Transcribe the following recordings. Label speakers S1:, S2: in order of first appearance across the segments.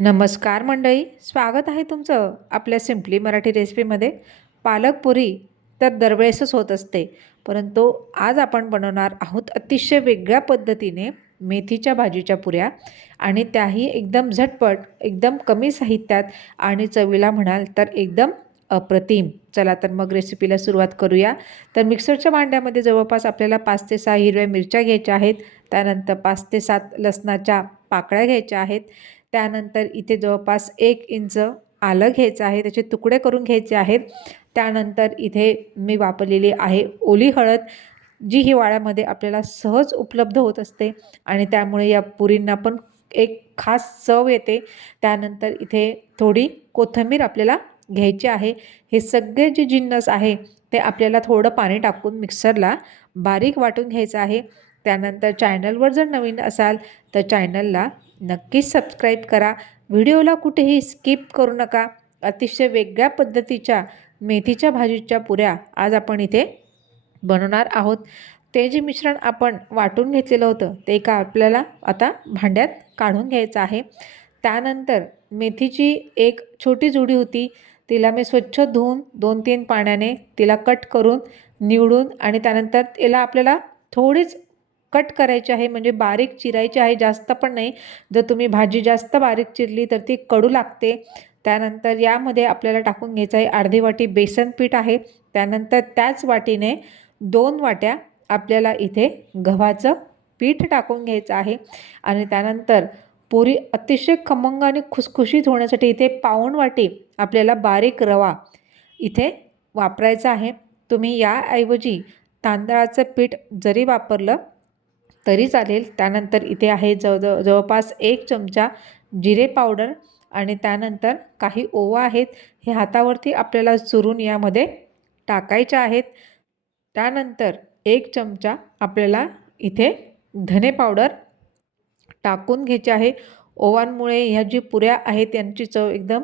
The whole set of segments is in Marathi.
S1: नमस्कार मंडळी स्वागत आहे तुमचं आपल्या सिम्पली मराठी रेसिपीमध्ये पालक पुरी तर दरवेळेसच होत असते परंतु आज आपण बनवणार आहोत अतिशय वेगळ्या पद्धतीने मेथीच्या भाजीच्या पुऱ्या आणि त्याही एकदम झटपट एकदम कमी साहित्यात आणि चवीला म्हणाल तर एकदम अप्रतिम. चला तर मग रेसिपीला सुरुवात करूया. तर मिक्सरच्या भांड्यामध्ये जवळपास आपल्याला पाच ते सहा हिरव्या मिरच्या घ्यायच्या आहेत त्यानंतर पाच ते सात लसणाच्या पाकळ्या घ्यायच्या आहेत त्यानंतर इथे जवळपास एक इंच आलं घ्यायचं आहे. त्याचे तुकडे करून घ्यायचे आहेत. त्यानंतर इथे मी वापरलेली आहे ओली हळद जी हिवाळ्यामध्ये आपल्याला सहज उपलब्ध होत असते आणि त्यामुळे या पुरींना पण एक खास चव येते. त्यानंतर इथे थोडी कोथिंबीर आपल्याला घ्यायची आहे. हे सगळे जे जिन्नस आहे ते आपल्याला थोडं पाणी टाकून मिक्सरला बारीक वाटून घ्यायचं आहे. त्यानंतर चॅनलवर जर नवीन असाल तर चॅनलला नक्कीच सबस्क्राईब करा. व्हिडिओला कुठेही स्किप करू नका. अतिशय वेगळ्या पद्धतीच्या मेथीच्या भाजीच्या पुऱ्या आज आपण इथे बनवणार आहोत. ते जे मिश्रण आपण वाटून घेतलेलं होतं. ते का आपल्याला आता भांड्यात काढून घ्यायचं आहे. त्यानंतर मेथीची एक छोटी जुडी होती. तिला मी स्वच्छ धुवून दोन तीन पाण्याने तिला कट करून निवडून आणि त्यानंतर तिला आपल्याला थोडीच कट करायची आहे म्हणजे बारीक चिरायची आहे जास्त पण नाही. जर तुम्ही भाजी जास्त बारीक चिरली तर ती कडू लागते. त्यानंतर यामध्ये आपल्याला टाकून घ्यायचं आहे अर्धी वाटी बेसन पीठ आहे. त्यानंतर त्याच वाटीने दोन वाट्या आपल्याला इथे गव्हाचं पीठ टाकून घ्यायचं आहे. आणि त्यानंतर पुरी अतिशय खमंग आणि खुसखुशीत होण्यासाठी इथे पाऊण वाटी आपल्याला बारीक रवा इथे वापरायचा आहे. तुम्ही याऐवजी तांदळाचं पीठ जरी वापरलं तरी चालेल. त्यानंतर इथे आहे जव जव जवळपास एक चमचा जिरे पावडर आणि त्यानंतर काही ओवा आहेत. हे हातावरती आपल्याला चुरून यामध्ये टाकायचे आहेत. त्यानंतर एक चमचा आपल्याला इथे धने पावडर टाकून घ्यायचे आहे. ओवांमुळे ह्या जी पुऱ्या आहेत त्यांची चव एकदम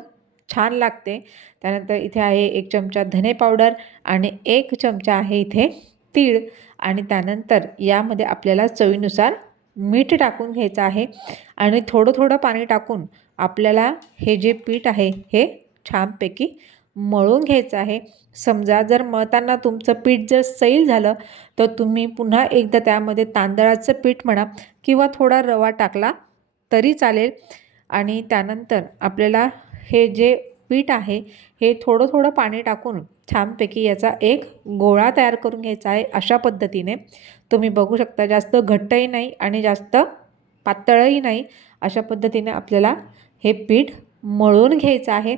S1: छान लागते. त्यानंतर इथे आहे एक चमचा धने पावडर आणि एक चमचा आहे इथे तीळ. आणि त्यानंतर यामध्ये आपल्याला चवीनुसार मीठ टाकून घ्यायचं आहे. आणि थोडं थोडं पाणी टाकून आपल्याला हे जे पीठ आहे हे छानपैकी मळून घ्यायचं आहे. समजा जर मळताना तुमचं पीठ जर सैल झालं तर तुम्ही पुन्हा एकदा त्यामध्ये तांदळाचं पीठ म्हणा किंवा थोडा रवा टाकला तरी चालेल. आणि त्यानंतर आपल्याला हे जे पीठ आहे हे थोडं थोडं पाणी टाकून छानपैकी याचा एक गोळा तयार करून घ्यायचा आहे अशा पद्धतीने. तुम्ही बघू शकता जास्त घट्टही नाही आणि जास्त पातळही नाही अशा पद्धतीने आपल्याला हे पीठ मळून घ्यायचं आहे.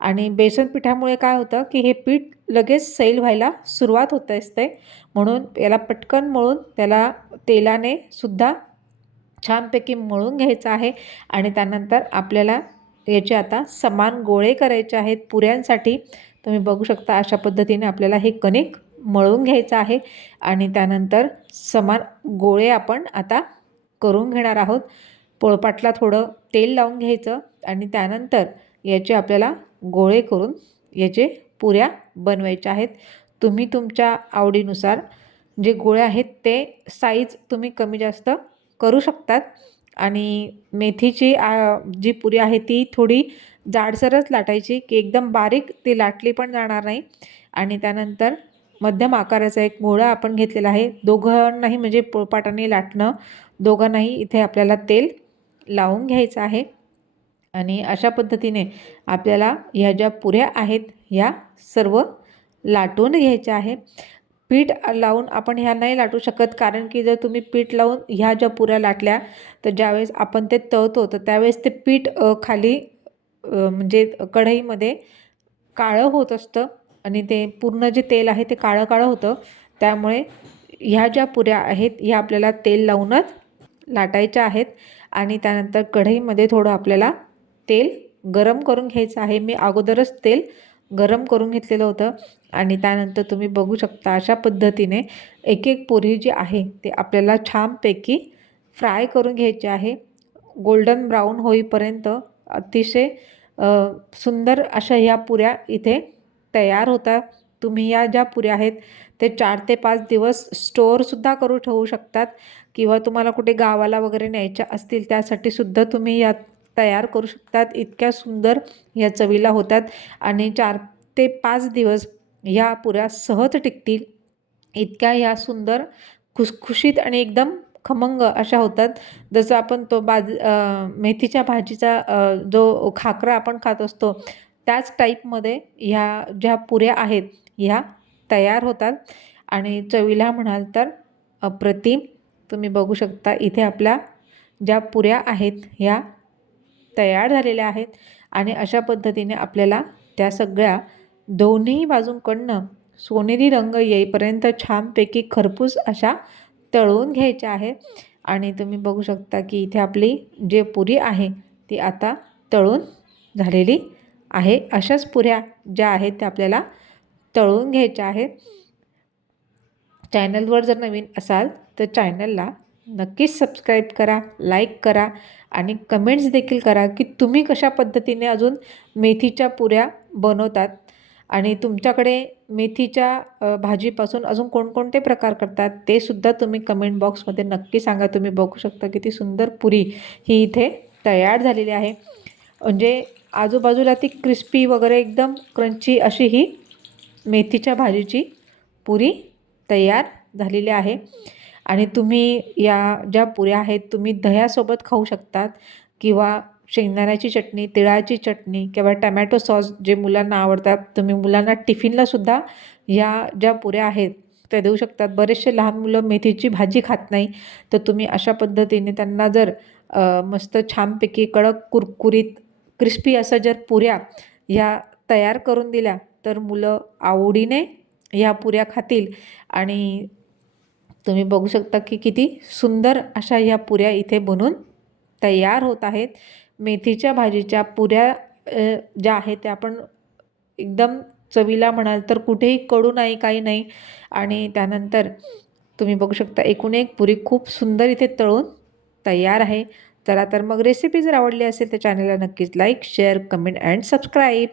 S1: आणि बेसन पिठामुळे काय होतं की हे पीठ लगेच सैल व्हायला सुरुवात होत असते. म्हणून याला पटकन मळून त्याला तेलाने सुद्धा छानपैकी मळून घ्यायचं आहे. आणि त्यानंतर आपल्याला याचे आता समान गोळे करायचे आहेत पुऱ्यांसाठी. तुम्ही बघू शकता अशा पद्धतीने आपल्याला हे कणिक मळून घ्यायचं आहे आणि त्यानंतर समान गोळे आपण आता करून घेणार आहोत. पोळपाटला थोडं तेल लावून घ्यायचं आणि त्यानंतर याचे आपल्याला गोळे करून याचे पुऱ्या बनवायच्या आहेत. तुम्ही तुमच्या आवडीनुसार जे गोळे आहेत ते साईज तुम्ही कमी जास्त करू शकतात. आणि मेथीची जी पुरी आहे ती थोडी जाडसरच लाटायची की एकदम बारीक ती लाटली पण जाणार नाही. आणि त्यानंतर मध्यम आकाराचा एक गोळा आपण घेतलेला आहे. दोघांनाही म्हणजे पोळपाटाने लाटणं दोघांनाही इथे आपल्याला तेल लावून घ्यायचं आहे. आणि अशा पद्धतीने आपल्याला ह्या ज्या पुऱ्या आहेत ह्या सर्व लाटून घ्यायच्या आहे. पीठ लावून आपण ह्या नाही लाटू शकत कारण की जर तुम्ही पीठ लावून ह्या ज्या पुऱ्या लाटल्या तर ज्यावेळेस आपण ते तळतो तर त्यावेळेस ते पीठ खाली म्हणजे कढईमध्ये काळं होत असतं आणि ते पूर्ण जे तेल आहे ते काळं काळं होतं. त्यामुळे ह्या ज्या पुऱ्या आहेत ह्या आपल्याला तेल लावूनच लाटायच्या आहेत आणि त्यानंतर कढईमध्ये थोडं आपल्याला तेल गरम करून घ्यायचं आहे. मी अगोदरच तेल गरम करून घेतलेलं होतं आणि त्यानंतर तुम्ही बघू शकता अशा पद्धतीने एक एक पुरी जी आहे ते आपल्याला छानपैकी फ्राय करून घ्यायची आहे. गोल्डन ब्राऊन होईपर्यंत अतिशय सुंदर अशा ह्या पुऱ्या इथे तयार होतात. तुम्ही या ज्या पुऱ्या आहेत ते चार ते पाच दिवस स्टोअरसुद्धा करू ठेवू शकतात. किंवा तुम्हाला कुठे गावाला वगैरे न्यायच्या असतील त्यासाठी सुद्धा तुम्ही या तयार करू शकतात. इतक्या सुंदर या चवीला होतात. आणि चार ते पाच दिवस ह्या पुऱ्या सहज टिकतील. इतक्या ह्या सुंदर खुसखुशीत आणि एकदम खमंग अशा होतात. जसं आपण तो बाज मेथीच्या भाजीचा जो खाकरा आपण खात असतो त्याच टाईपमध्ये ह्या ज्या पुऱ्या आहेत ह्या तयार होतात. आणि चवीला म्हणाल तर अप्रतिम तुम्ही बघू शकता इथे आपल्या ज्या पुऱ्या आहेत ह्या तयार झालेल्या आहेत. आणि अशा पद्धतीने आपल्याला त्या सगळ्या दोन्ही बाजूंकडनं सोनेरी रंग येईपर्यंत छानपैकी खरपूस अशा तळून घ्यायच्या आहेत आणि तुम्ही बघू शकता की इथे आपली जे पुरी आहे ती आता तळून झालेली आहे. अशाच पुऱ्या ज्या आहेत त्या आपल्याला तळून घ्यायच्या आहेत. चॅनलवर जर नवीन असाल तर चॅनलला नक्कीच सबस्क्राईब करा लाईक करा आणि कमेंट्स देखील करा की तुम्ही कशा पद्धतीने अजून मेथीच्या पुऱ्या बनवतात. आणि तुमच्याकडे मेथीच्या भाजीपासून अजून कोणकोणते प्रकार करतात ते सुद्धा तुम्ही कमेंट बॉक्समध्ये नक्की सांगा. तुम्ही बघू शकता किती सुंदर पुरी ही इथे तयार झालेली आहे. म्हणजे आजूबाजूला ती क्रिस्पी वगैरे एकदम क्रंची अशी ही मेथीच्या भाजीची पुरी तयार झालेली आहे. आणि तुम्ही या ज्या पुऱ्या आहेत तुम्ही दह्यासोबत खाऊ शकतात किंवा शेंगदाण्याची चटणी तिळाची चटणी किंवा टमॅटो सॉस जे मुलांना आवडतात तुम्ही मुलांना टिफिनलासुद्धा ह्या ज्या पुऱ्या आहेत त्या देऊ शकतात. बरेचसे लहान मुलं मेथीची भाजी खात नाही तर तुम्ही अशा पद्धतीने त्यांना जर मस्त छानपैकी कडक कुरकुरीत क्रिस्पी असं जर पुऱ्या ह्या तयार करून दिल्या तर मुलं आवडीने ह्या पुऱ्या खातील. आणि तुम्ही बघू शकता की किती सुंदर अशा ह्या पुऱ्या इथे बनून तयार होत आहेत. मेथीच्या भाजीच्या पुऱ्या ज्या आहेत त्या आपण एकदम चवीला म्हणाल तर कुठेही कडू नाही काही नाही. आणि त्यानंतर तुम्ही बघू शकता एकूण एक पुरी खूप सुंदर इथे तळून तयार आहे. चला तर मग रेसिपी जर आवडली असेल तर चॅनलला नक्कीच like share comment and subscribe